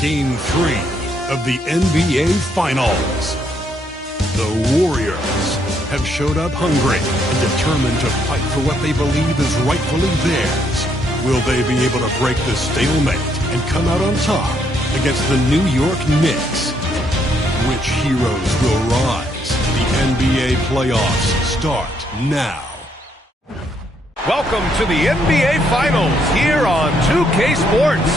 Game 3 of the NBA Finals. The Warriors have showed up hungry and determined to fight for what they believe is rightfully theirs. Will they be able to break the stalemate and come out on top against the New York Knicks? Which heroes will rise? The NBA playoffs start now. Welcome to the NBA Finals here on 2K Sports.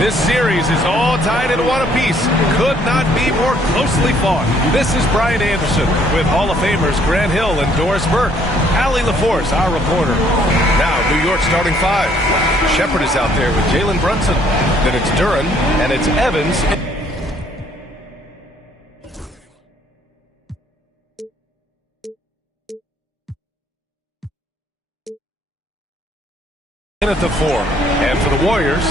This series is all tied into one apiece. Could not be more closely fought. This is Brian Anderson with Hall of Famers Grant Hill and Doris Burke. Allie LaForce, our reporter. Now, New York starting five. Shepard is out there with Jalen Brunson. Then it's Duren, and it's Evans. In at the 4. And for the Warriors,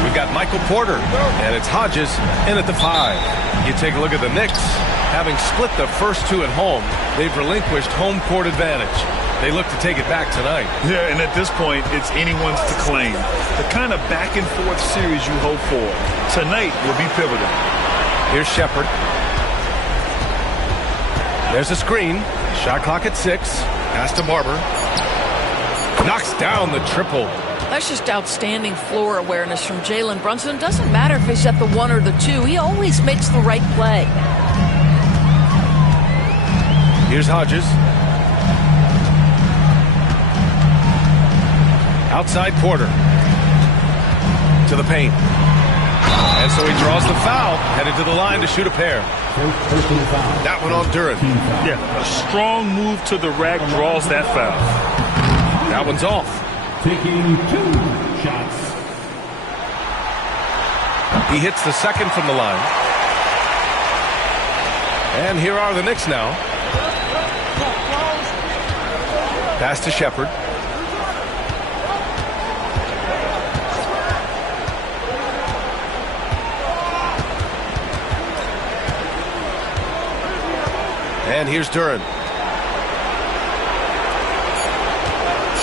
we've got Michael Porter. And it's Hodges in at the 5. You take a look at the Knicks. Having split the first two at home, they've relinquished home court advantage. They look to take it back tonight. Yeah, and at this point, it's anyone's to claim. The kind of back-and-forth series you hope for tonight will be pivotal. Here's Shepard. There's a screen. Shot clock at 6. Pass to Barber. Knocks down the triple. That's just outstanding floor awareness from Jalen Brunson. Doesn't matter if he's at the 1 or the 2. He always makes the right play. Here's Hodges. Outside Porter. To the paint. And so he draws the foul. Headed to the line to shoot a pair. That one on Duren. Yeah, a strong move to the rack draws that foul. That one's off. Taking 2 shots. He hits the second from the line. And here are the Knicks now. Pass to Shepard. And here's Duren.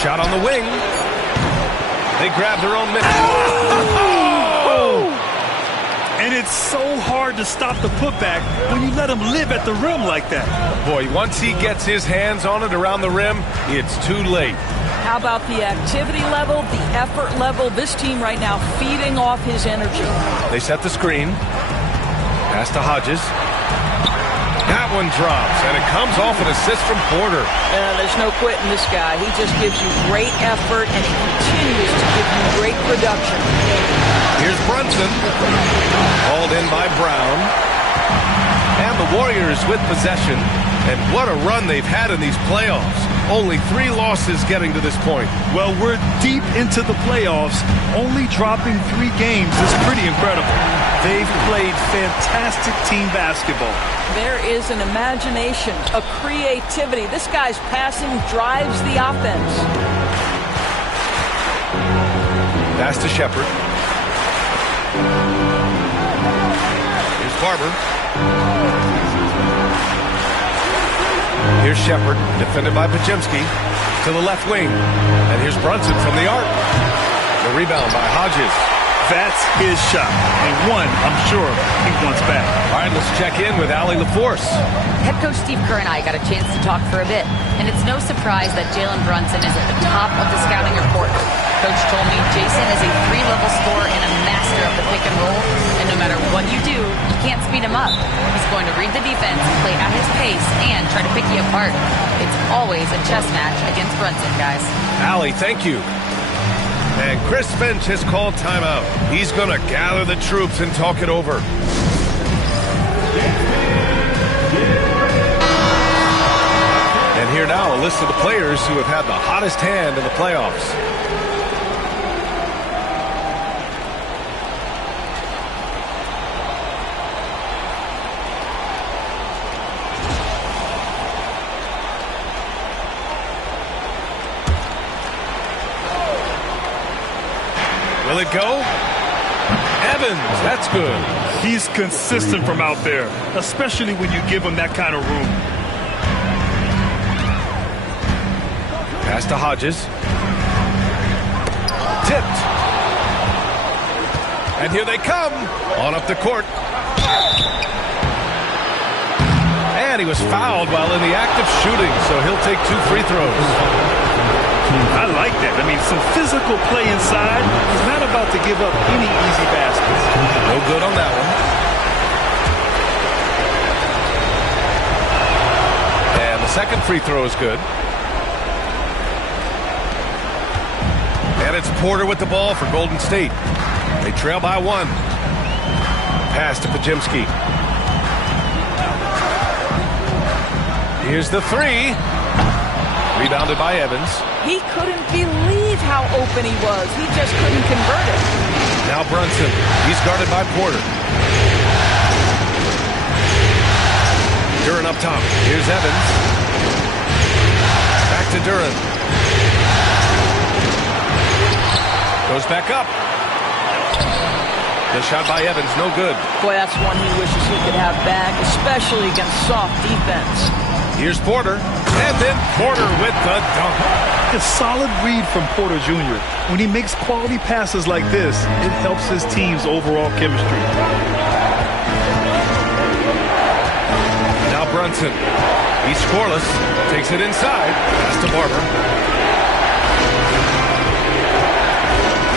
Shot on the wing. They grab their own miss. Oh! And it's so hard to stop the putback when you let him live at the rim like that. Boy, once he gets his hands on it around the rim, it's too late. How about the activity level, the effort level? This team right now feeding off his energy. They set the screen. Pass to Hodges. That one drops, and it comes off an assist from Porter. There's no quitting this guy. He just gives you great effort, and he continues to give you great production. Here's Brunson. Hauled in by Brown. And the Warriors with possession. And what a run they've had in these playoffs. Only 3 losses getting to this point. Well, we're deep into the playoffs. Only dropping 3 games is pretty incredible. They've played fantastic team basketball. There is an imagination, a creativity. This guy's passing drives the offense. Pass to Shepard. Here's Barber. Here's Shepard, defended by Pajemski. To the left wing. And here's Brunson from the arc. The rebound by Hodges. That's his shot, and one I'm sure he wants back. All right, let's check in with Allie LaForce. Head coach Steve Kerr and I got a chance to talk for a bit, and it's no surprise that Jalen Brunson is at the top of the scouting report. Coach told me Jason is a 3-level scorer and a master of the pick and roll, and no matter what you do, you can't speed him up. He's going to read the defense, play at his pace, and try to pick you apart. It's always a chess match against Brunson, guys. Allie, thank you. And Chris Finch has called timeout. He's going to gather the troops and talk it over. And here now, a list of the players who have had the hottest hand in the playoffs. Will it go? Evans, that's good. He's consistent from out there, especially when you give him that kind of room. Pass to Hodges. Tipped. And here they come. On up the court. And he was fouled while in the act of shooting, so he'll take 2 free throws. I like that. I mean, some physical play inside. He's not about to give up any easy baskets. No good on that one. And the second free throw is good. And it's Porter with the ball for Golden State. They trail by 1. Pass to Pajemski. Here's the 3. Rebounded by Evans. He couldn't believe how open he was. He just couldn't convert it. Now Brunson. He's guarded by Porter. Duren up top. Here's Evans. Back to Duren. Goes back up. The shot by Evans, no good. Boy, that's one he wishes he could have back, especially against soft defense. Here's Porter. And then Porter with the dunk. A solid read from Porter Jr. When he makes quality passes like this, it helps his team's overall chemistry. Now Brunson. He's scoreless. Takes it inside. Pass to Barber.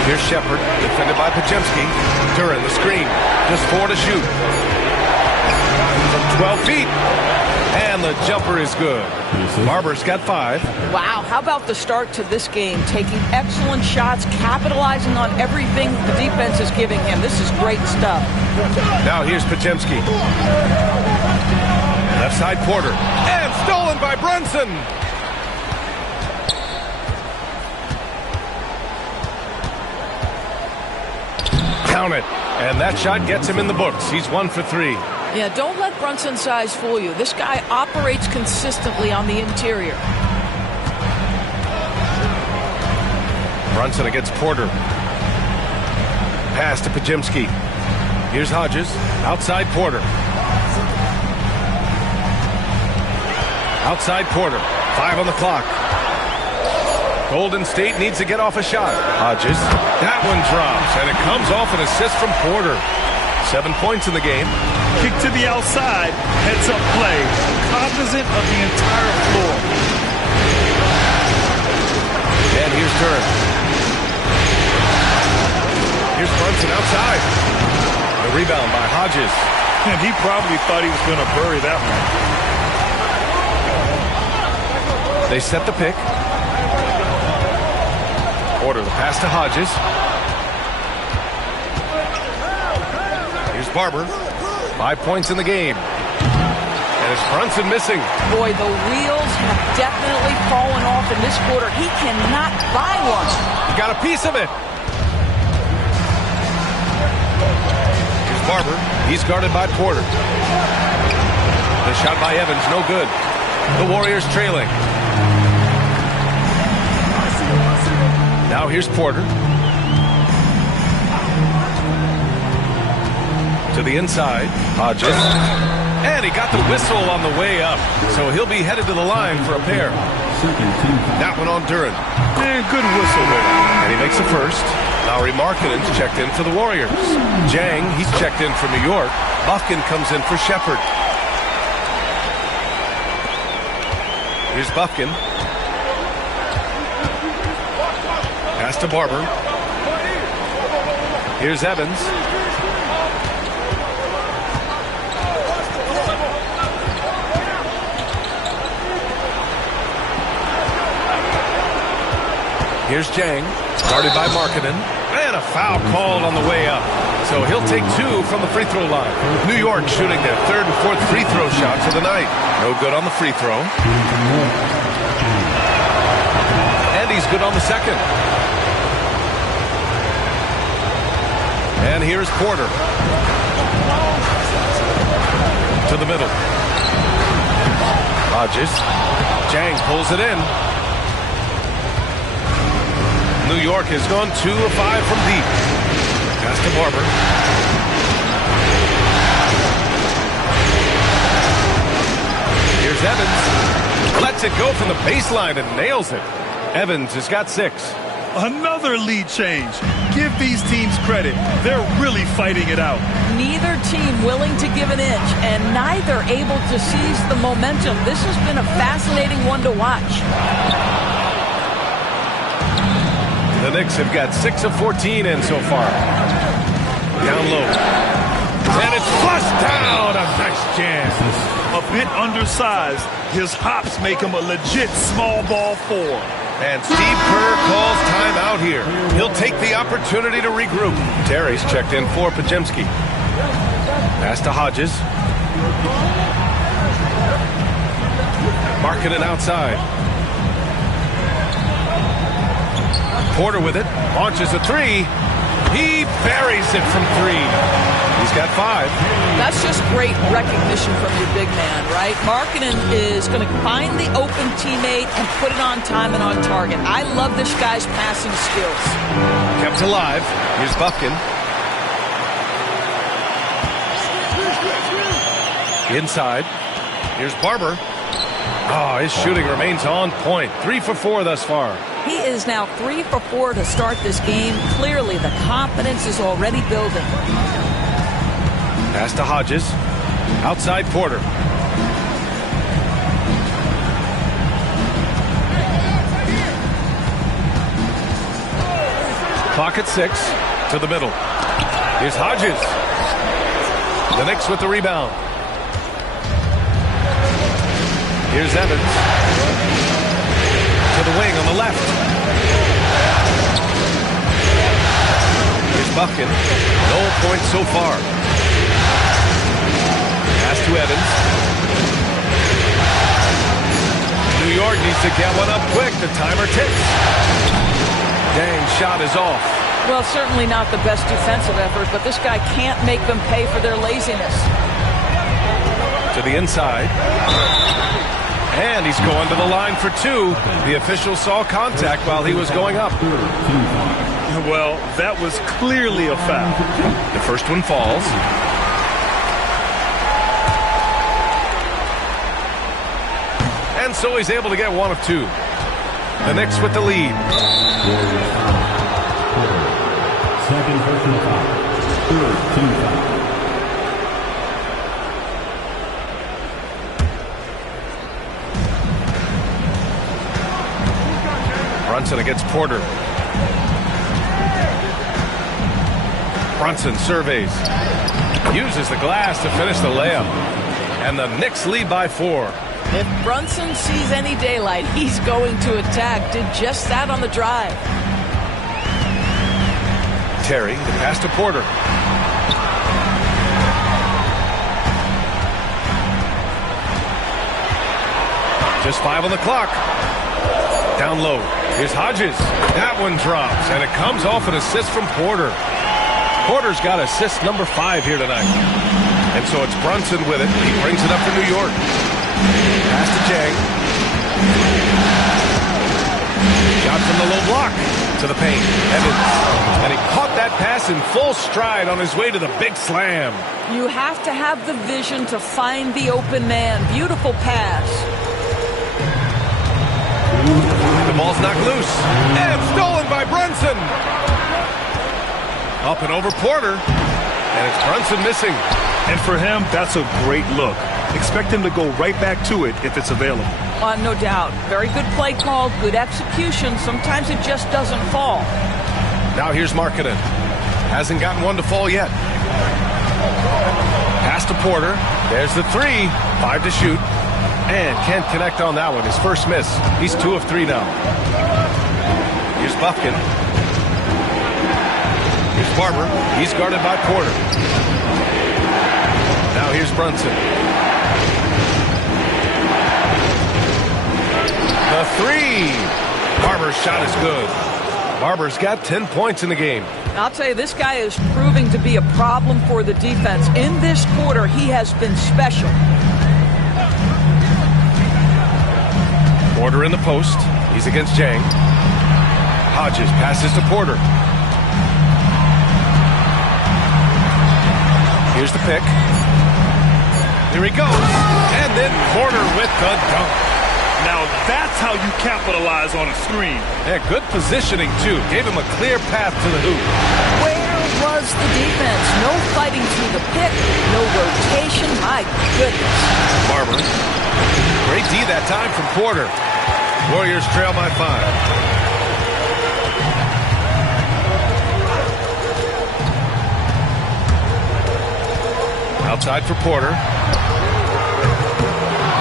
Here's Shepard. Defended by Pajemski. Duren the screen. Just 4 to shoot. From 12 feet. And the jumper is good. Barber's got 5. Wow, how about the start to this game? Taking excellent shots, capitalizing on everything the defense is giving him. This is great stuff. Now here's Pajemski. Left side Porter. And stolen by Brunson. Count it. And that shot gets him in the books. He's 1 for 3. Yeah, don't let Brunson's size fool you. This guy operates consistently on the interior. Brunson against Porter. Pass to Pajemski. Here's Hodges. Outside Porter. Outside Porter. 5 on the clock. Golden State needs to get off a shot. Hodges. That one drops, and it comes off an assist from Porter. 7 points in the game. Kick to the outside, heads-up play, cognizant of the entire floor. And here's Duren. Here's Brunson outside. The rebound by Hodges. And he probably thought he was going to bury that one. They set the pick. Porter, the pass to Hodges. Here's Barber. 5 points in the game. And it's Brunson missing. Boy, the wheels have definitely fallen off in this quarter. He cannot buy one. He got a piece of it. Here's Barber. He's guarded by Porter. The shot by Evans, no good. The Warriors trailing. Now here's Porter. To the inside, Hodges. And he got the whistle on the way up. So he'll be headed to the line for a pair. That one on Duren. And good whistle there. And he makes the first. Lauri Markkanen's checked in for the Warriors. Jang, he's checked in for New York. Bufkin comes in for Shepard. Here's Bufkin. Pass to Barber. Here's Evans. Here's Jang, guarded by Markkanen. And a foul called on the way up. So he'll take 2 from the free throw line. New York shooting their 3rd and 4th free throw shots of the night. No good on the free throw. And he's good on the second. And here's Porter. To the middle. Hodges. Jang pulls it in. New York has gone 2 of 5 from deep. Pass to Barber. Here's Evans. Lets it go from the baseline and nails it. Evans has got 6. Another lead change. Give these teams credit. They're really fighting it out. Neither team willing to give an inch, and neither able to seize the momentum. This has been a fascinating one to watch. The Knicks have got 6 of 14 in so far. Down low. And it's flushed down. A nice jam. A bit undersized. His hops make him a legit small ball 4. And Steve Kerr calls timeout here. He'll take the opportunity to regroup. Terry's checked in for Pajemski. Pass to Hodges. Marking it outside. Porter with it. Launches a 3. He buries it from 3. He's got 5. That's just great recognition from your big man, right? Markkanen is going to find the open teammate and put it on time and on target. I love this guy's passing skills. Kept alive. Here's Buffkin. Inside. Here's Barber. Oh, his shooting remains on point. 3 for 4 thus far. He is now 3 for 4 to start this game. Clearly, the confidence is already building. Pass to Hodges. Outside Porter. Clock at 6. To the middle. Here's Hodges. The Knicks with the rebound. Here's Evans. To the wing on the left. Here's Buffkin. No points so far. Pass to Evans. New York needs to get one up quick. The timer ticks. Dang, shot is off. Well, certainly not the best defensive effort, but this guy can't make them pay for their laziness. To the inside. And he's going to the line for 2. The official saw contact while he was going up. Well, that was clearly a foul. The first one falls. And so he's able to get 1 of 2. The Knicks with the lead. Second personal foul. Third team foul. Brunson against Porter. Brunson surveys. Uses the glass to finish the layup. And the Knicks lead by 4. If Brunson sees any daylight, he's going to attack. Did just that on the drive. Terry, the pass to Porter. Just 5 on the clock. Down low. Here's Hodges. That one drops, and it comes off an assist from Porter. Porter's got assist number 5 here tonight. And so it's Brunson with it. He brings it up for New York. Pass to Jang. Shot from the low block to the paint. Evans. And he caught that pass in full stride on his way to the big slam. You have to have the vision to find the open man. Beautiful pass. The ball's knocked loose. And stolen by Brunson. Up and over Porter. And it's Brunson missing. And for him, that's a great look. Expect him to go right back to it if it's available. No doubt. Very good play call, good execution. Sometimes it just doesn't fall. Now here's Markkanen. Hasn't gotten one to fall yet. Pass to Porter. There's the 3. 5 to shoot. And can't connect on that one. His first miss. He's 2 of 3 now. Here's Buffkin. Here's Barber. He's guarded by Porter. Now here's Brunson. The 3. Barber's shot is good. Barber's got 10 points in the game. I'll tell you, this guy is proving to be a problem for the defense. In this quarter, he has been special. Porter in the post. He's against Jang. Hodges passes to Porter. Here's the pick. Here he goes. And then Porter with the dunk. Now that's how you capitalize on a screen. Yeah, good positioning, too. Gave him a clear path to the hoop. Where was the defense? No fighting through the pick, no rotation. My goodness. Barber. Great D that time from Porter. Warriors trail by 5. Outside for Porter.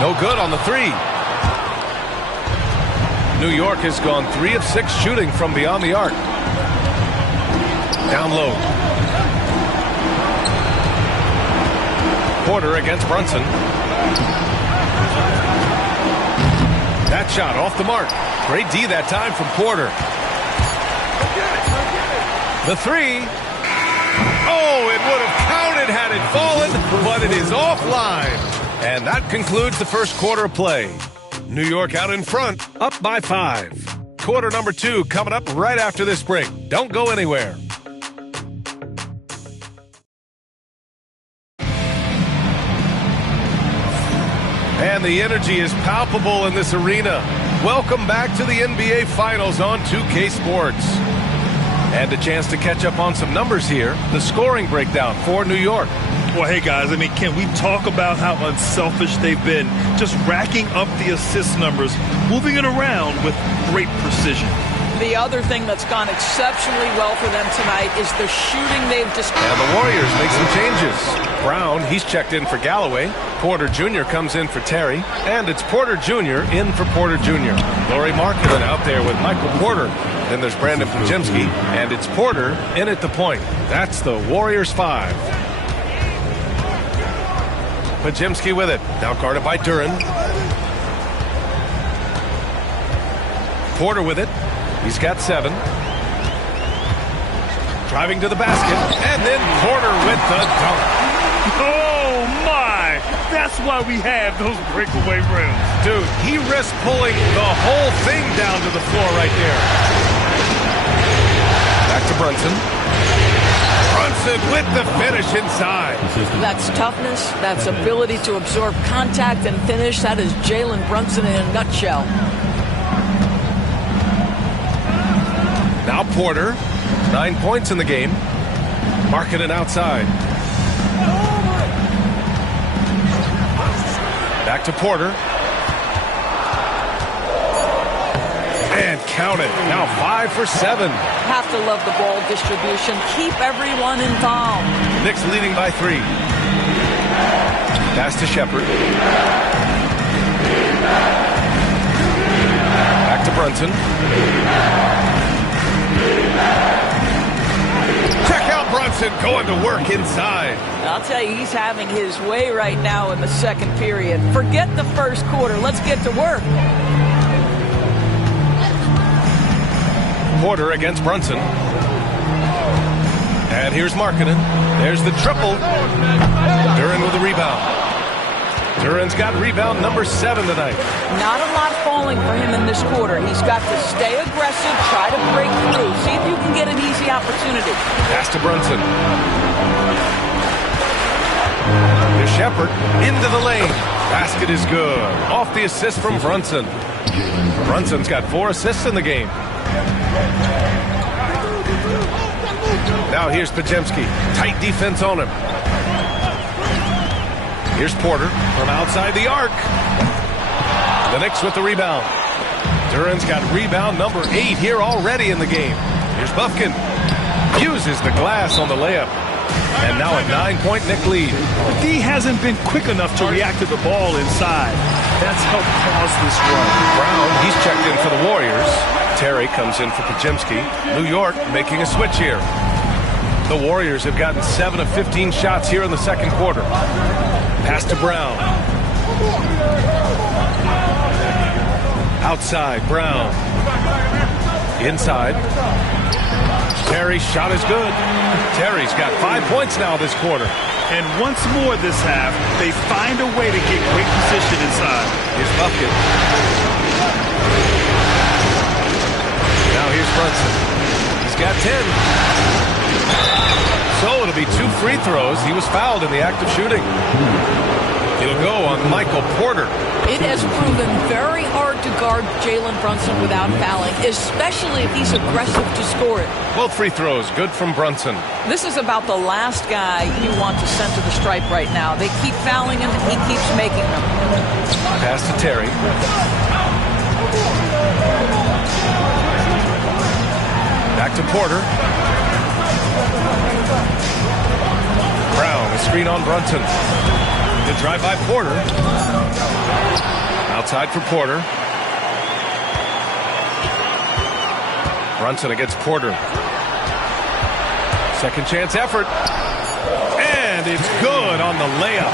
No good on the 3. New York has gone 3 of 6 shooting from beyond the arc. Down low. Porter against Brunson. That shot off the mark. Great D that time from Porter. The 3. Oh, it would have counted had it fallen, but it is offline. And that concludes the first quarter of play. New York out in front, up by 5. Quarter number 2 coming up right after this break. Don't go anywhere. And the energy is palpable in this arena. Welcome back to the NBA Finals on 2K Sports. And a chance to catch up on some numbers here. The scoring breakdown for New York. Well, hey, guys, I mean, can we talk about how unselfish they've been? Just racking up the assist numbers, moving it around with great precision. The other thing that's gone exceptionally well for them tonight is the shooting they've displayed. And the Warriors make some changes. Brown, he's checked in for Galloway. Porter Jr. comes in for Terry. And it's Porter Jr. in for Porter Jr. Lauri Markkanen out there with Michael Porter. Then there's Brandon Podziemski. And it's Porter in at the point. That's the Warriors 5. Podziemski with it. Now guarded by Duren. Porter with it. He's got 7. Driving to the basket. And then Porter with the dunk. Oh, my! That's why we have those breakaway rims. Dude, he risked pulling the whole thing down to the floor right there. Back to Brunson. Brunson with the finish inside. That's toughness. That's ability to absorb contact and finish. That is Jalen Brunson in a nutshell. Now Porter, 9 points in the game. Markkanen outside. Back to Porter. And count it. Now 5 for 7. Have to love the ball distribution. Keep everyone involved. Knicks leading by 3. Pass to Shepherd. Back to Brunson. Check out Brunson going to work inside. I'll tell you, he's having his way right now in the second period. Forget the first quarter. Let's get to work. Porter against Brunson. And here's Markkanen. There's the triple. Duren with the rebound. Duren's got rebound number 7 tonight. Not a lot falling for him in this quarter. He's got to stay aggressive, try to break through, see if you can get an easy opportunity. Pass to Brunson. Here's Shepherd into the lane. Basket is good. Off the assist from Brunson. Brunson's got 4 assists in the game. Now here's Podziemski. Tight defense on him. Here's Porter from outside the arc. The Knicks with the rebound. Duren's got rebound number 8 here already in the game. Here's Bufkin. Uses the glass on the layup. And now a 9-point Knick lead. D hasn't been quick enough to react to the ball inside. That's helped cause this run. Brown, he's checked in for the Warriors. Terry comes in for Podziemski. New York making a switch here. The Warriors have gotten 7 of 15 shots here in the second quarter. Pass to Brown. Outside, Brown. Inside. Terry's shot is good. Terry's got 5 points now this quarter. And once more this half, they find a way to get great position inside. Here's Bufkin. Now here's Brunson. He's got 10. So it'll be 2 free throws. He was fouled in the act of shooting. It'll go on Michael Porter. It has proven very hard to guard Jalen Brunson without fouling, especially if he's aggressive to score it. Both free throws good from Brunson. This is about the last guy you want to send to the stripe right now. They keep fouling him, and he keeps making them. Pass to Terry. Back to Porter. Brown, a screen on Brunson. Good drive by Porter. Outside for Porter. Brunson against Porter. Second chance effort. And it's good on the layup.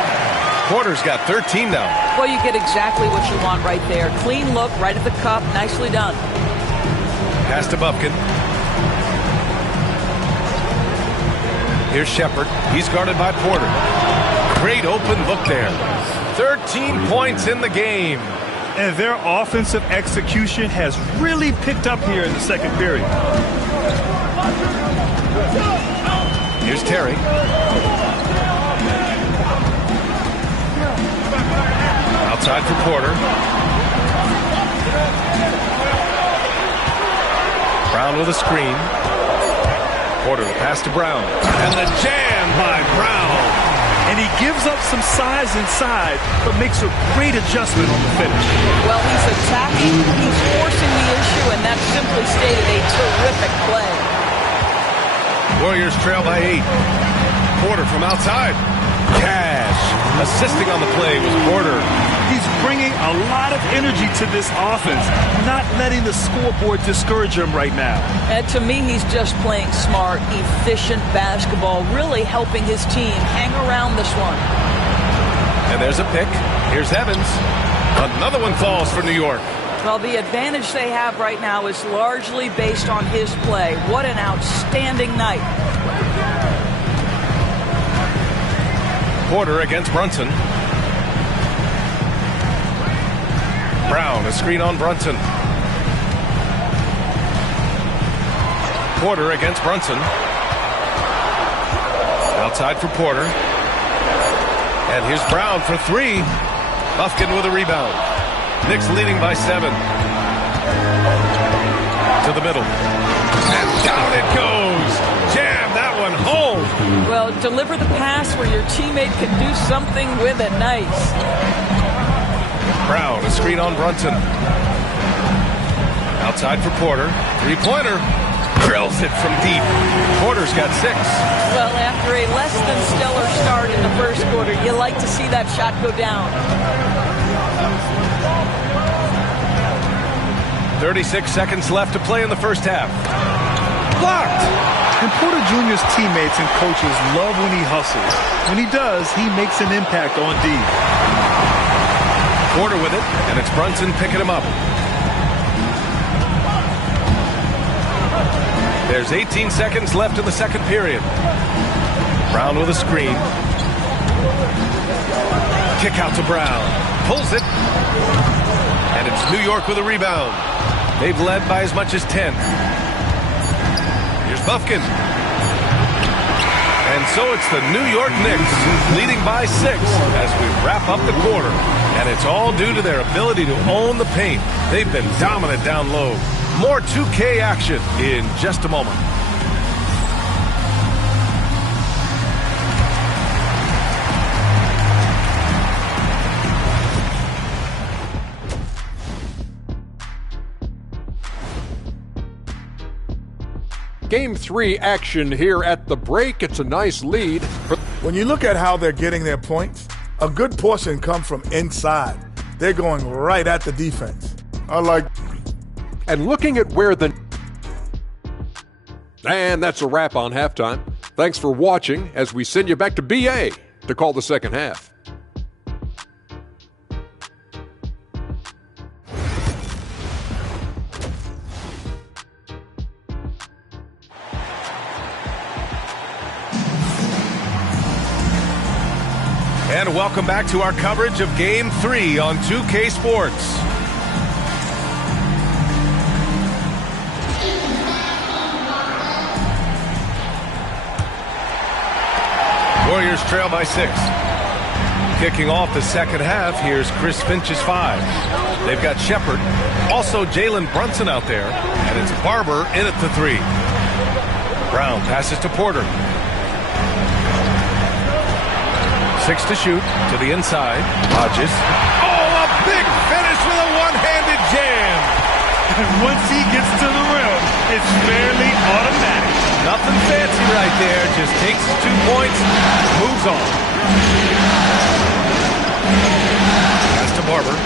Porter's got 13 now. Well, you get exactly what you want right there. Clean look, right at the cup. Nicely done. Pass to Bufkin. Here's Shepard. He's guarded by Porter. Great open look there. 13 points in the game. And their offensive execution has really picked up here in the second period. Here's Terry. Outside for Porter. Brown with a screen. Porter will pass to Brown. And the jam by Brown. And he gives up some size inside, but makes a great adjustment on the finish. Well, he's attacking, he's forcing the issue, and that simply stated a terrific play. Warriors trail by 8. Porter from outside. Cash. Assisting on the play was Porter. He's bringing a lot of energy to this offense, not letting the scoreboard discourage him right now. And to me, he's just playing smart, efficient basketball, really helping his team hang around this one. And there's a pick. Here's Evans. Another one falls for New York. Well, the advantage they have right now is largely based on his play. What an outstanding night. Porter against Brunson. Brown, a screen on Brunson. Porter against Brunson. Outside for Porter. And here's Brown for 3. Bufkin with a rebound. Knicks leading by 7. To the middle. And down it goes. Jam that one home. Well, deliver the pass where your teammate can do something with it. Nice. Brown, a screen on Brunson. Outside for Porter. 3-pointer. Drills it from deep. Porter's got 6. Well, after a less than stellar start in the first quarter, you like to see that shot go down. 36 seconds left to play in the first half. Blocked! And Porter Jr.'s teammates and coaches love when he hustles. When he does, he makes an impact on D. Porter with it, and it's Brunson picking him up. There's 18 seconds left in the second period. Brown with a screen. Kick out to Brown. Pulls it. And it's New York with a rebound. They've led by as much as 10. Here's Bufkin. And so it's the New York Knicks leading by 6 as we wrap up the quarter. And it's all due to their ability to own the paint. They've been dominant down low. More 2K action in just a moment. Game 3 action here at the break. It's a nice lead. When you look at how they're getting their points, a good portion come from inside. They're going right at the defense. And looking at where the... And that's a wrap on halftime. Thanks for watching as we send you back to BA to call the second half. And welcome back to our coverage of Game 3 on 2K Sports. Warriors trail by 6. Kicking off the second half, here's Chris Finch's 5. They've got Shepard, also Jalen Brunson out there, and it's Barber in at the 3. Brown passes to Porter. 6 to shoot, to the inside. Hodges. Oh, a big finish with a one-handed jam. And once he gets to the rim, it's fairly automatic. Nothing fancy right there. Just takes his 2 points, moves on. Pass to Barber.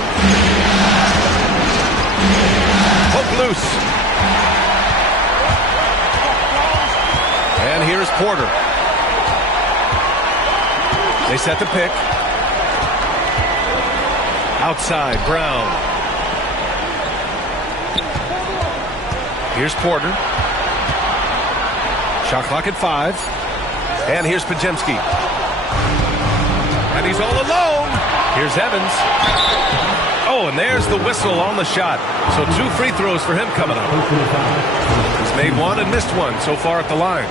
Hook loose. And here's Porter. They set the pick. Outside, Brown. Here's Porter. Shot clock at 5. And here's Podziemski. And he's all alone. Here's Evans. Oh, and there's the whistle on the shot. So 2 free throws for him coming up. He's made 1 and missed 1 so far at the line.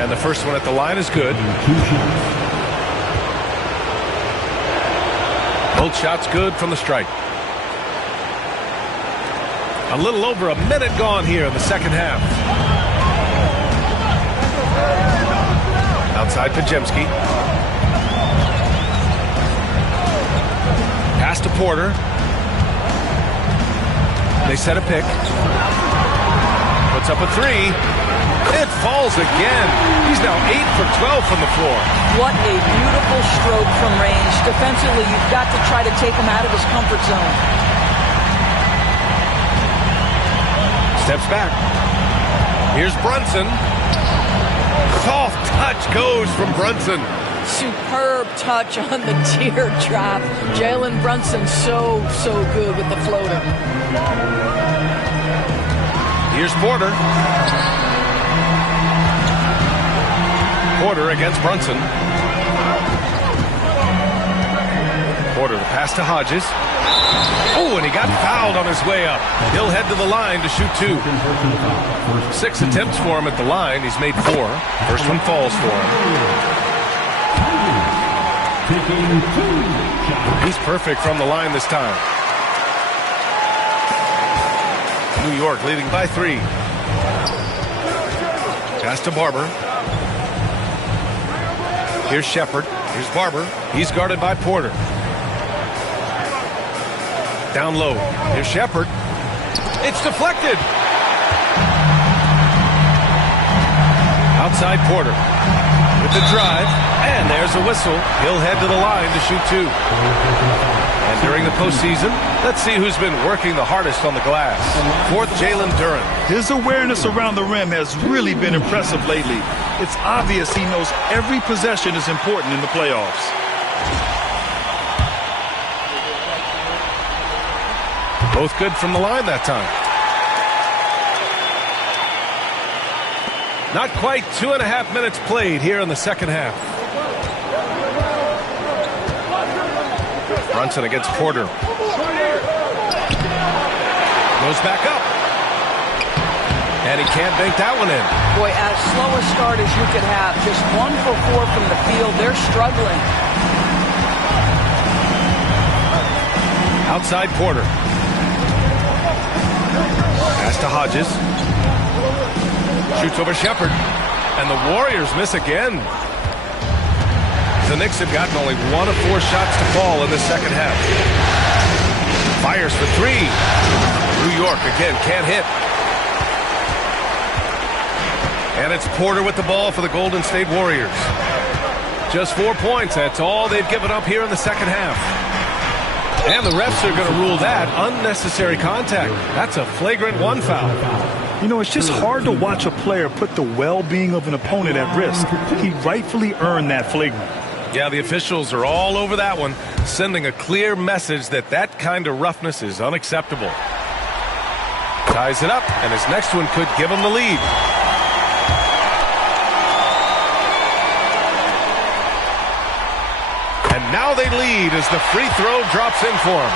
And the first one at the line is good. Both shots good from the strike. A little over a minute gone here in the second half. Outside Podziemski. Pass to Porter. They set a pick. Puts up a 3. It falls again. He's now 8 for 12 from the floor. What a beautiful stroke from range. Defensively, you've got to try to take him out of his comfort zone. Steps back. Here's Brunson. Soft touch goes from Brunson. Superb touch on the teardrop. Jalen Brunson so good with the floater. Here's Porter. Porter against Brunson. Porter, the pass to Hodges. Oh, and he got fouled on his way up. He'll head to the line to shoot 2. 6 attempts for him at the line. He's made 4. First one falls for him. He's perfect from the line this time. New York leading by 3. Pass to Barber. Here's Shepard. Here's Barber. He's guarded by Porter. Down low. Here's Shepard. It's deflected. Outside Porter. With the drive. And there's a whistle. He'll head to the line to shoot 2. And during the postseason, let's see who's been working the hardest on the glass. 4th, Jalen Duren. His awareness around the rim has really been impressive lately. It's obvious he knows every possession is important in the playoffs. Both good from the line that time. Not quite 2.5 minutes played here in the second half. Brunson against Porter. Goes back up. And he can't bank that one in. Boy, as slow a start as you could have. Just 1 for 4 from the field. They're struggling. Outside Porter. Pass to Hodges. Shoots over Shepard. And the Warriors miss again. The Knicks have gotten only 1 of 4 shots to fall in the second half. Fires for 3. New York again can't hit. And it's Porter with the ball for the Golden State Warriors. Just 4 points. That's all they've given up here in the second half. And the refs are going to rule that unnecessary contact. That's a flagrant 1 foul. You know, it's just hard to watch a player put the well-being of an opponent at risk. He rightfully earned that flagrant. Yeah, the officials are all over that one, sending a clear message that that kind of roughness is unacceptable. Ties it up, and his next one could give him the lead. And now they lead as the free throw drops in for him.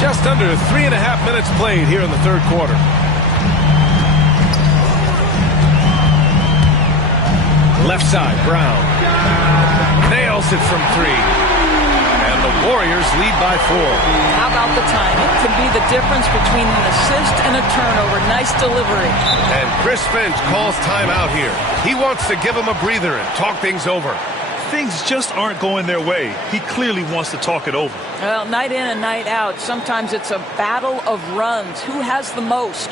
Just under 3.5 minutes played here in the third quarter. Left side, Brown. Nails it from 3. And the Warriors lead by 4. How about the timing? Can be the difference between an assist and a turnover. Nice delivery. And Chris Finch calls timeout here. He wants to give them a breather and talk things over. Things just aren't going their way. He clearly wants to talk it over. Well, night in and night out, sometimes it's a battle of runs. Who has the most?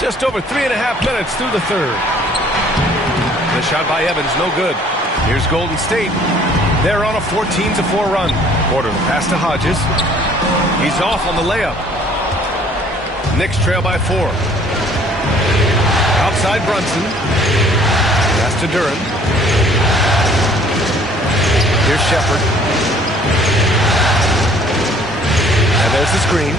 Just over 3.5 minutes through the third. The shot by Evans, no good. Here's Golden State. They're on a 14-4 run. Porter pass to Hodges. He's off on the layup. Knicks trail by 4. Outside Brunson. Pass to Duran. Here's Shepherd. And there's the screen.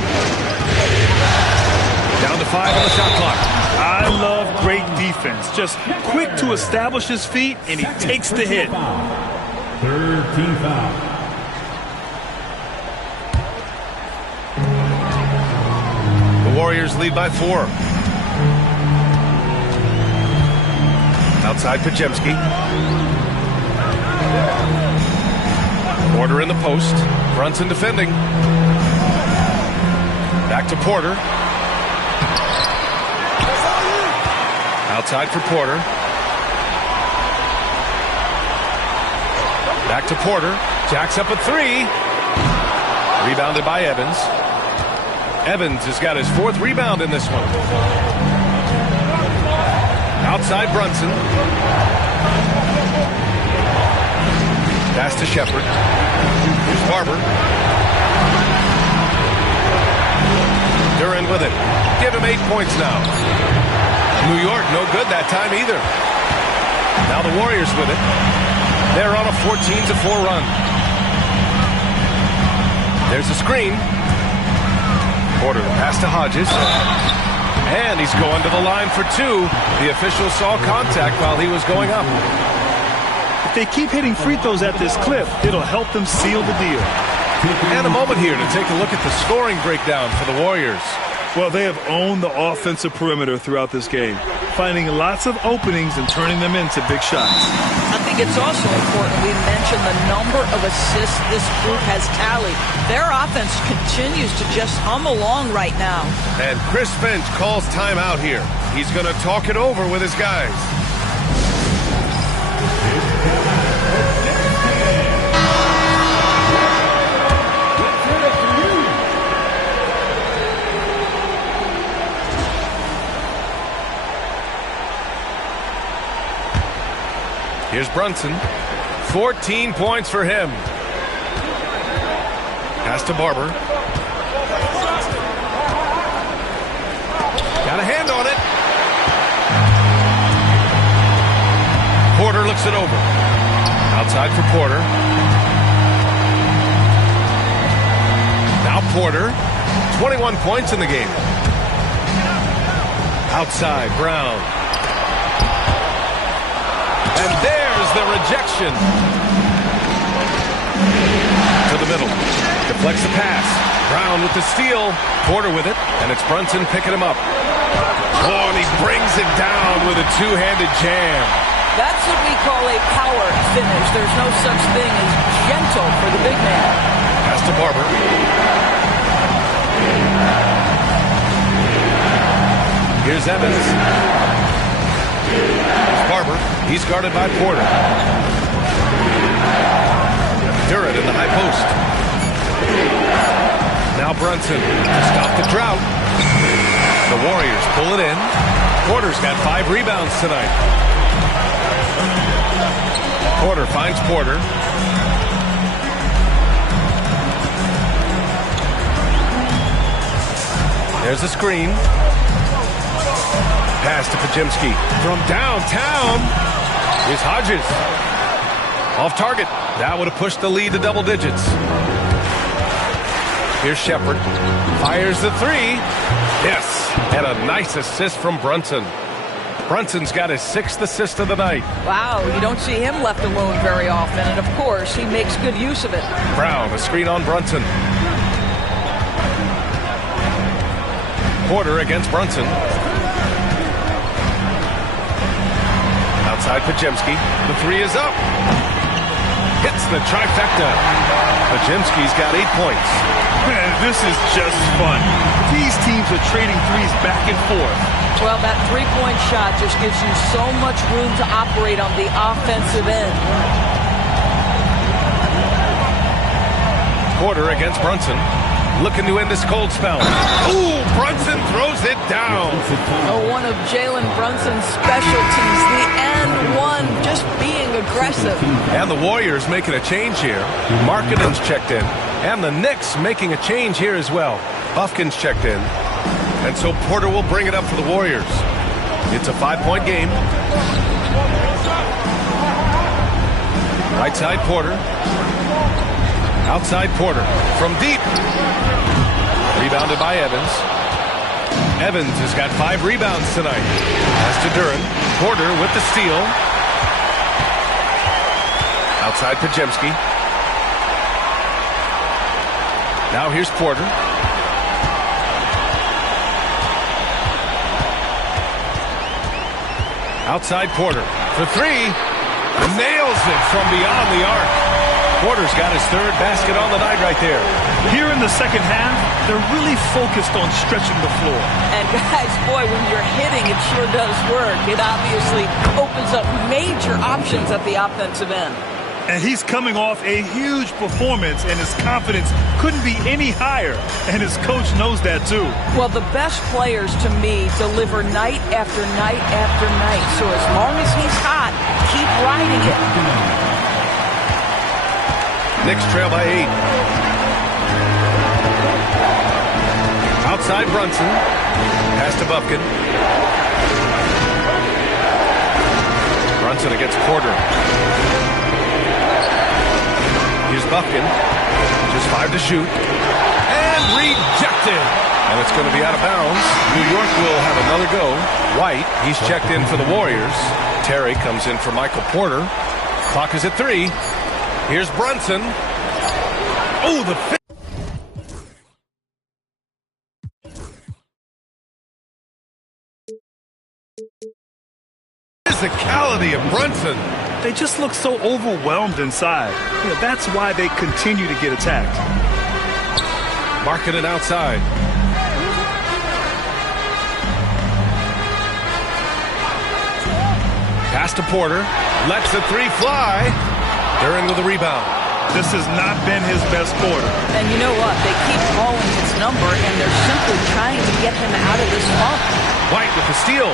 Down to 5 on the shot clock. I love great defense. Just quick to establish his feet, and he takes the hit. Third team foul. The Warriors lead by 4. Outside Pajemski. Porter in the post. Brunson defending. Back to Porter. Outside for Porter. Back to Porter. Jacks up a 3. Rebounded by Evans. Evans has got his 4th rebound in this one. Outside Brunson. Pass to Shepherd. Here's Barber. Duran with it. Give him 8 points now. New York, no good that time either. Now the Warriors with it. They're on a 14-4 run. There's a screen. Porter pass to Hodges. And he's going to the line for 2. The official saw contact while he was going up. If they keep hitting free throws at this clip, it'll help them seal the deal. And a moment here to take a look at the scoring breakdown for the Warriors. Well, they have owned the offensive perimeter throughout this game, finding lots of openings and turning them into big shots. I think it's also important we mention the number of assists this group has tallied. Their offense continues to just hum along right now. And Chris Finch calls timeout here. He's going to talk it over with his guys. Here's Brunson. 14 points for him. Pass to Barber. Got a hand on it. Porter looks it over. Outside for Porter. Now Porter. 21 points in the game. Outside, Brown. And there's the rejection. To the middle. Deflects the pass. Brown with the steal. Porter with it. And it's Brunson picking him up. Oh, and he brings it down with a two-handed jam. That's what we call a power finish. There's no such thing as gentle for the big man. Pass to Barber. Here's Evans. Barber. He's guarded by Porter. Duran in the high post. Now Brunson to stop the drought. The Warriors pull it in. Porter's got 5 rebounds tonight. Porter finds Porter. There's a screen. Pass to Pajemski. From downtown is Hodges. Off target. That would have pushed the lead to double digits. Here's Shepherd. Fires the 3. Yes. And a nice assist from Brunson. Brunson's got his 6th assist of the night. Wow, you don't see him left alone very often, and of course, he makes good use of it. Brown, a screen on Brunson. Porter against Brunson. Outside Pajemski. The 3 is up. Hits the trifecta. Pajemski's got 8 points. Man, this is just fun. These teams are trading threes back and forth. Well, that three-point shot just gives you so much room to operate on the offensive end. Porter against Brunson. Looking to end this cold spell. Ooh, Brunson throws it down. Oh, one of Jalen Brunson's specialties, the and one, just being aggressive. And the Warriors making a change here. Markkanen's checked in. And the Knicks making a change here as well. Buffkin's checked in. And so Porter will bring it up for the Warriors. It's a 5-point game. Right side Porter. Outside Porter. From deep. Rebounded by Evans. Evans has got 5 rebounds tonight. Pass to Duren. Porter with the steal. Outside Pajemski. Now here's Porter. Outside Porter for 3. Nails it from beyond the arc. Porter's got his 3rd basket on the night right there. Here in the second half, they're really focused on stretching the floor. And guys, boy, when you're hitting, it sure does work. It obviously opens up major options at the offensive end. And he's coming off a huge performance, and his confidence couldn't be any higher. And his coach knows that, too. Well, the best players, to me, deliver night after night after night. So as long as he's hot, keep riding it. Knicks trail by 8. Outside Brunson. Pass to Buffkin. Brunson against Porter. Here's Buffkin. Just 5 to shoot. And rejected. And it's going to be out of bounds. New York will have another go. White, he's checked in for the Warriors. Terry comes in for Michael Porter. Clock is at 3. Here's Brunson. Oh, the physicality of Brunson. They just look so overwhelmed inside. You know, that's why they continue to get attacked. Markkanen outside. Pass to Porter. Lets the 3 fly. They're in with the rebound. This has not been his best quarter. And you know what? They keep calling his number, and they're simply trying to get him out of this funk. White with the steal.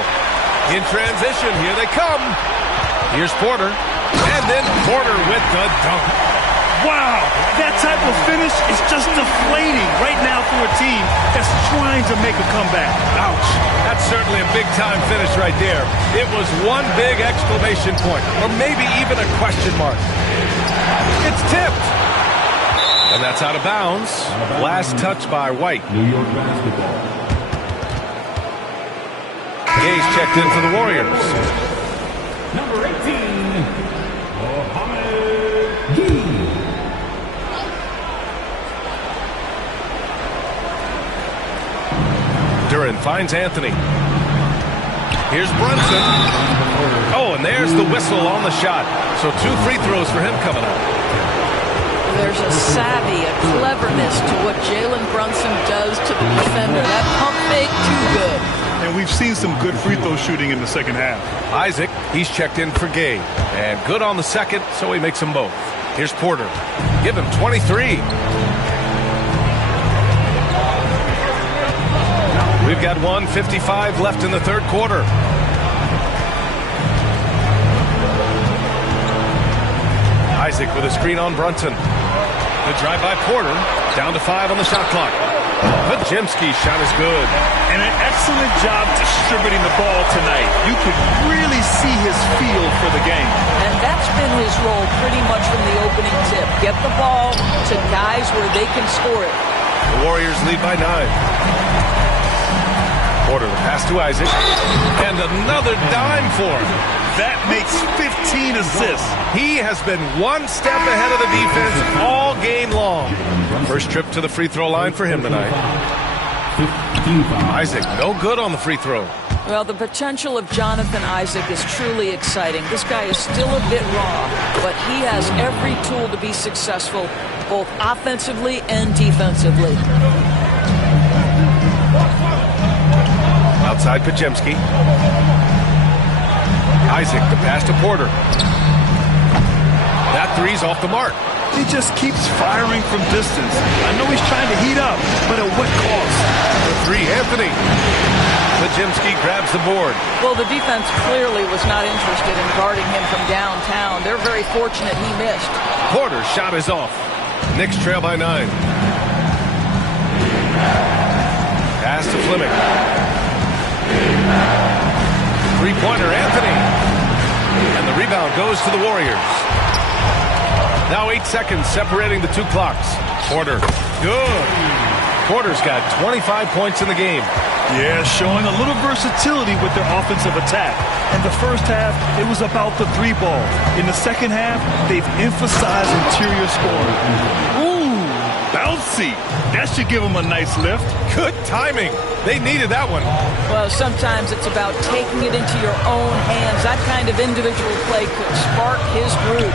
In transition, here they come. Here's Porter. And then Porter with the dunk. Wow, that type of finish is just deflating right now for a team that's trying to make a comeback. Ouch. That's certainly a big-time finish right there. It was one big exclamation point, or maybe even a question mark. It's tipped. And that's out of bounds. Last touch by White. New York basketball. Gay's checked in for the Warriors. Number 18, Mohamed Gay. Duren finds Anthony. Here's Brunson. Oh, and there's the whistle on the shot. So 2 free throws for him coming up. There's a savvy, a cleverness to what Jalen Brunson does to the defender. That pump fake, too good. And we've seen some good free throw shooting in the second half. Isaac, he's checked in for Gay. And good on the second, so he makes them both. Here's Porter. Give him 23. We've got 1:55 left in the third quarter. Isaac with a screen on Brunson. The drive by Porter. Down to 5 on the shot clock. Pajemski's shot is good. And an excellent job distributing the ball tonight. You could really see his feel for the game. And that's been his role pretty much from the opening tip. Get the ball to guys where they can score it. The Warriors lead by 9. Porter, the pass to Isaac. And another dime for him. That makes 15 assists. He has been one step ahead of the defense all game long. First trip to the free throw line for him tonight. Isaac, no good on the free throw. Well, the potential of Jonathan Isaac is truly exciting. This guy is still a bit raw, but he has every tool to be successful, both offensively and defensively. Outside Pajemski. Isaac, the pass to Porter. That three's off the mark. He just keeps firing from distance. I know he's trying to heat up, but at what cost? The three, Anthony. Pajemski grabs the board. Well, the defense clearly was not interested in guarding him from downtown. They're very fortunate he missed. Porter's shot is off. Knicks trail by 9. Pass to Fleming. Three-pointer, Anthony. And the rebound goes to the Warriors. Now 8 seconds separating the two clocks. Porter, good. Porter's got 25 points in the game. Yeah, showing a little versatility with their offensive attack. In the first half, it was about the three ball. In the second half, they've emphasized interior scoring. Ooh, bouncy. That should give them a nice lift. Good timing. They needed that one. Well, sometimes it's about taking it into your own hands. That kind of individual play could spark his group.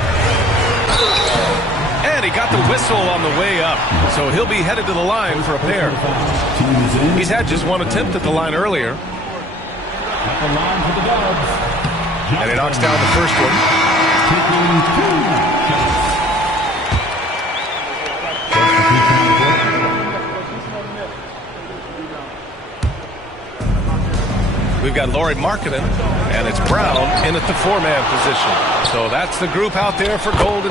And he got the whistle on the way up, so he'll be headed to the line for a pair. He's had just one attempt at the line earlier. And he knocks down the first one. We've got Lauri Markkanen, and it's Brown in at the 4-man position. So that's the group out there for Golden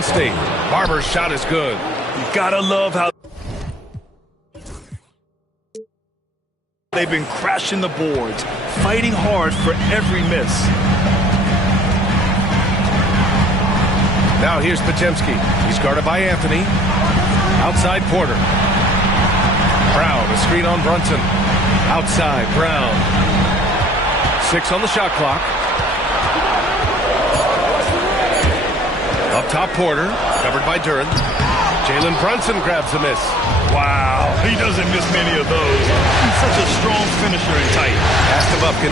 State. Barber's shot is good. You gotta love how they've been crashing the boards, fighting hard for every miss. Now here's Pajemski. He's guarded by Anthony. Outside Porter. Brown, a screen on Brunson. Outside Brown. 6 on the shot clock. Up top Porter, covered by Duren. Jalen Brunson grabs the miss. Wow, he doesn't miss many of those. He's such a strong finisher and tight. Pass to Bufkin.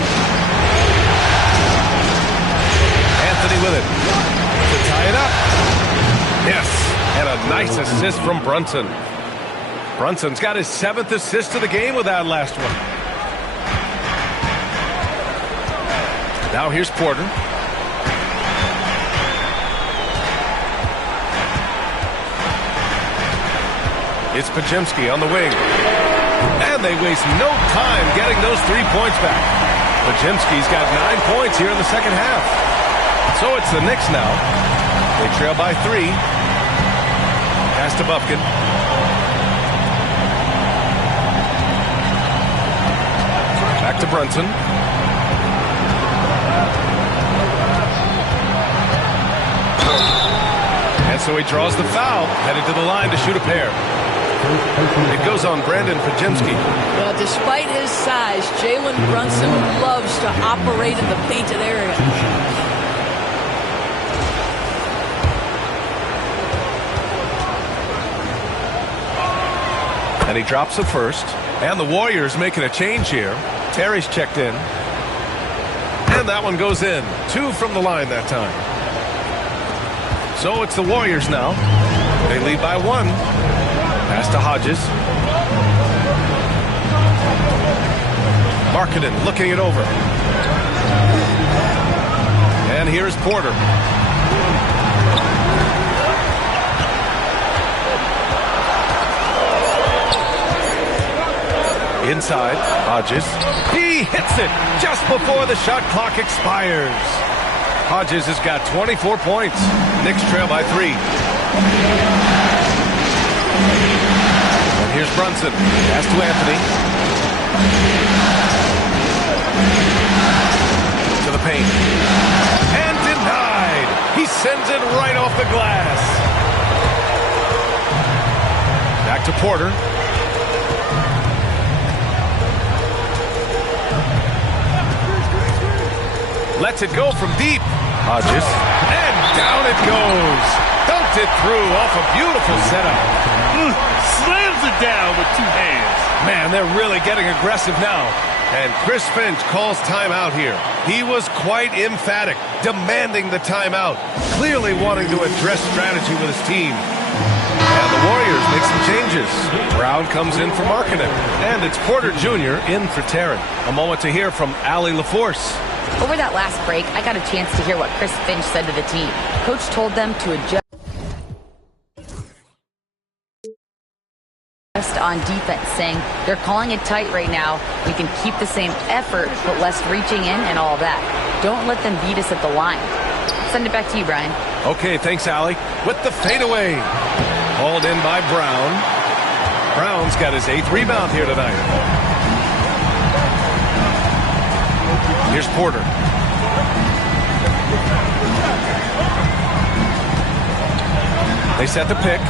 Anthony with it. To tie it up. Yes, and a nice assist from Brunson. Brunson's got his 7th assist of the game with that last one. Now here's Porter. It's Pajemski on the wing. And they waste no time getting those 3 points back. Pajemski's got 9 points here in the second half. So it's the Knicks now. They trail by 3. Pass to Bufkin. Back to Brunson. And so he draws the foul, headed to the line to shoot a pair. It goes on Brandon Pajemski. Well, despite his size, Jalen Brunson loves to operate in the painted area. And he drops the first. And the Warriors making a change here. Terry's checked in. And that one goes in. 2 from the line that time. So it's the Warriors now. They lead by 1. Pass to Hodges. Markkanen looking it over. And here's Porter. Inside, Hodges. He hits it just before the shot clock expires. Hodges has got 24 points. Knicks trail by 3. And here's Brunson. Pass to Anthony. To the paint. And denied. He sends it right off the glass. Back to Porter. Lets it go from deep. Hodges. And down it goes. Dunked it through off a beautiful setup. Slams it down with two hands. Man, they're really getting aggressive now. And Chris Finch calls timeout here. He was quite emphatic, demanding the timeout, clearly wanting to address strategy with his team. And the Warriors make some changes. Brown comes in for Markkanen. And it's Porter Jr. in for Tarrant. A moment to hear from Allie LaForce. Over that last break, I got a chance to hear what Chris Finch said to the team. Coach told them to adjust on defense, saying they're calling it tight right now. We can keep the same effort, but less reaching in and all that. Don't let them beat us at the line. Send it back to you, Brian. Okay, thanks, Allie. With the fadeaway. Hauled in by Brown. Brown's got his 8th rebound here tonight. Here's Porter. They set the pick.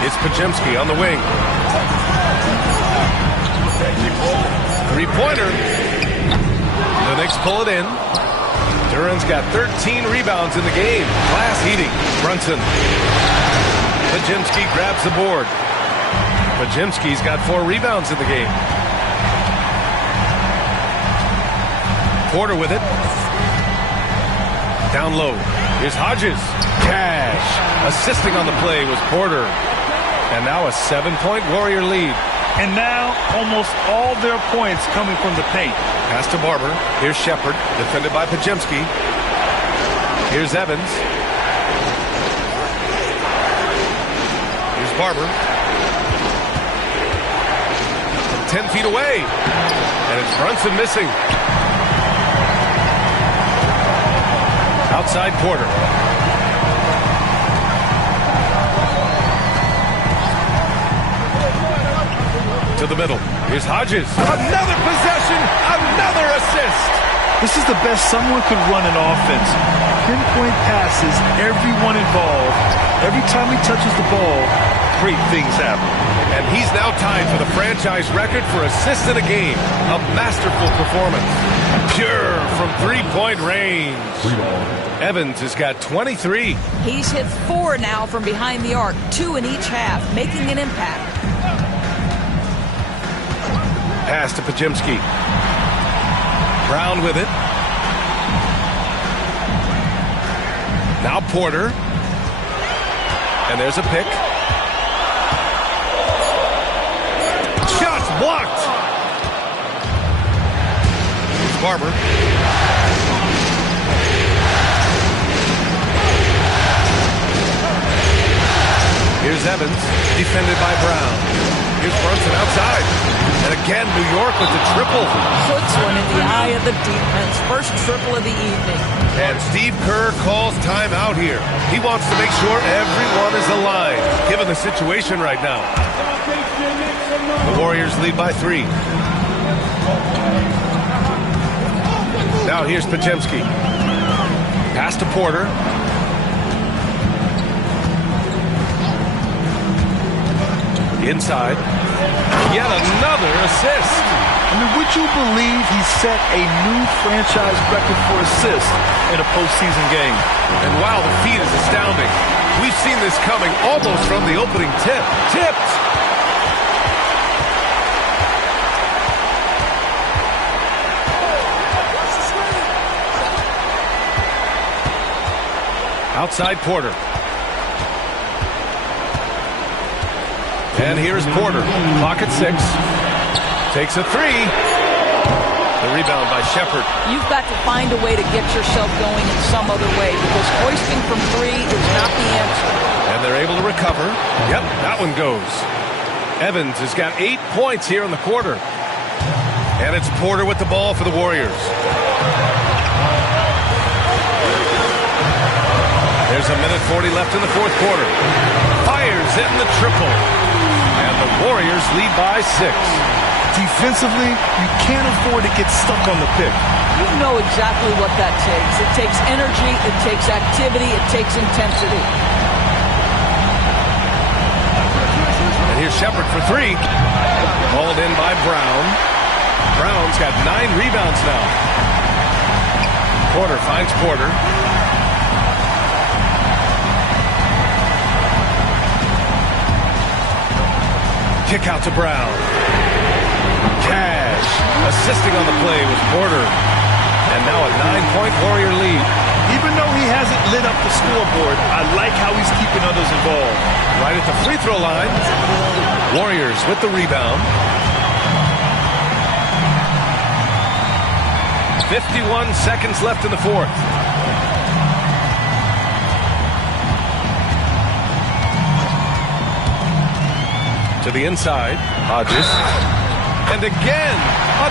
It's Podziemski on the wing. Three-pointer. The Knicks pull it in. Duran's got 13 rebounds in the game. Glass heating. Brunson. Podziemski grabs the board. Podziemski's got 4 rebounds in the game. Porter with it. Down low. Here's Hodges. Cash. Assisting on the play was Porter. And now a 7-point Warrior lead. And now almost all their points coming from the paint. Pass to Barber. Here's Shepard, defended by Podziemski. Here's Evans. Here's Barber. 10 feet away. And it's Brunson missing. Outside Porter. To the middle. Here's Hodges. Another possession. Another assist. This is the best someone could run an offense. Pinpoint passes, everyone involved. Every time he touches the ball, great things happen. And he's now tied for the franchise record for assists in a game. A masterful performance. Pure from three-point range. Evans has got 23. He's hit 4 now from behind the arc, 2 in each half, making an impact. Pass to Podziemski. Brown with it. Now Porter. And there's a pick. Shots blocked. Here's Barber. Here's Evans, defended by Brown. Here's Brunson outside. And again, New York with the triple. Puts one in the eye of the defense. First triple of the evening. And Steve Kerr calls timeout here. He wants to make sure everyone is aligned, given the situation right now. The Warriors lead by 3. Now here's Podziemski. Pass to Porter. Inside. Yet another assist. I mean, would you believe he set a new franchise record for assists in a postseason game? And wow, the feat is astounding. We've seen this coming almost from the opening tip. Tipped. Outside Porter. And here's Porter. Clock at 6. Takes a 3. The rebound by Shepard. You've got to find a way to get yourself going in some other way, because hoisting from 3 is not the answer. And they're able to recover. Yep, that one goes. Evans has got 8 points here in the quarter. And it's Porter with the ball for the Warriors. There's a minute 40 left in the fourth quarter. Fires in the triple. And the Warriors lead by 6. Defensively, you can't afford to get stuck on the pick. You know exactly what that takes. It takes energy, it takes activity, it takes intensity. Here's Shepard for three. Hauled in by Brown. Brown's got 9 rebounds now. Porter finds Porter. Kick out to Brown. Cash assisting on the play with Porter. And now a 9-point Warrior lead. Even though he hasn't lit up the scoreboard, I like how he's keeping others involved. Right at the free throw line. Warriors with the rebound. 51 seconds left in the fourth. To the inside, Hodges. And again,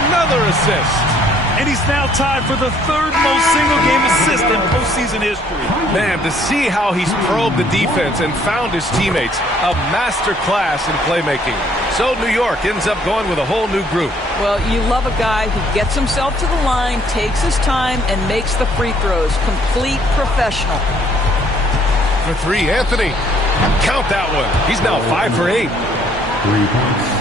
another assist. And he's now tied for the third most single-game assist in postseason history. Man, to see how he's probed the defense and found his teammates, a master class in playmaking. So New York ends up going with a whole new group. Well, you love a guy who gets himself to the line, takes his time, and makes the free throws. Complete professional. For three, Anthony. Count that one. He's now 5 for 8. 3 points.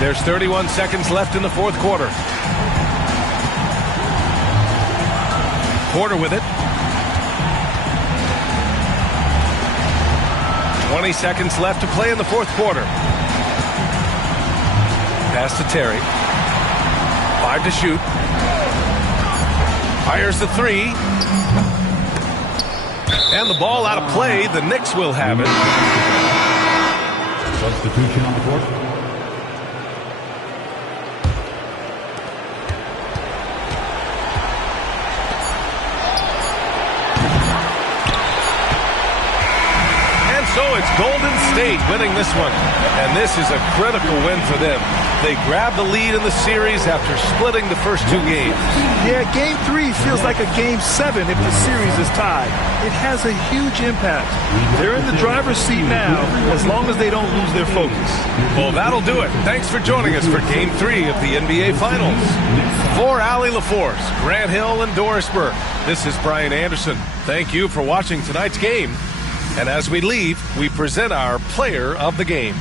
There's 31 seconds left in the fourth quarter. Porter with it. 20 seconds left to play in the fourth quarter. Pass to Terry. 5 to shoot. Fires the three. And the ball out of play. The Knicks will have it. Substitution on the court. So it's Golden State winning this one. And this is a critical win for them. They grabbed the lead in the series after splitting the first 2 games. Yeah, Game 3 feels like a Game 7 if the series is tied. It has a huge impact. They're in the driver's seat now, as long as they don't lose their focus. Well, that'll do it. Thanks for joining us for Game 3 of the NBA Finals. For Allie LaForce, Grant Hill, and Doris Burke, this is Brian Anderson. Thank you for watching tonight's game. And as we leave, we present our player of the game.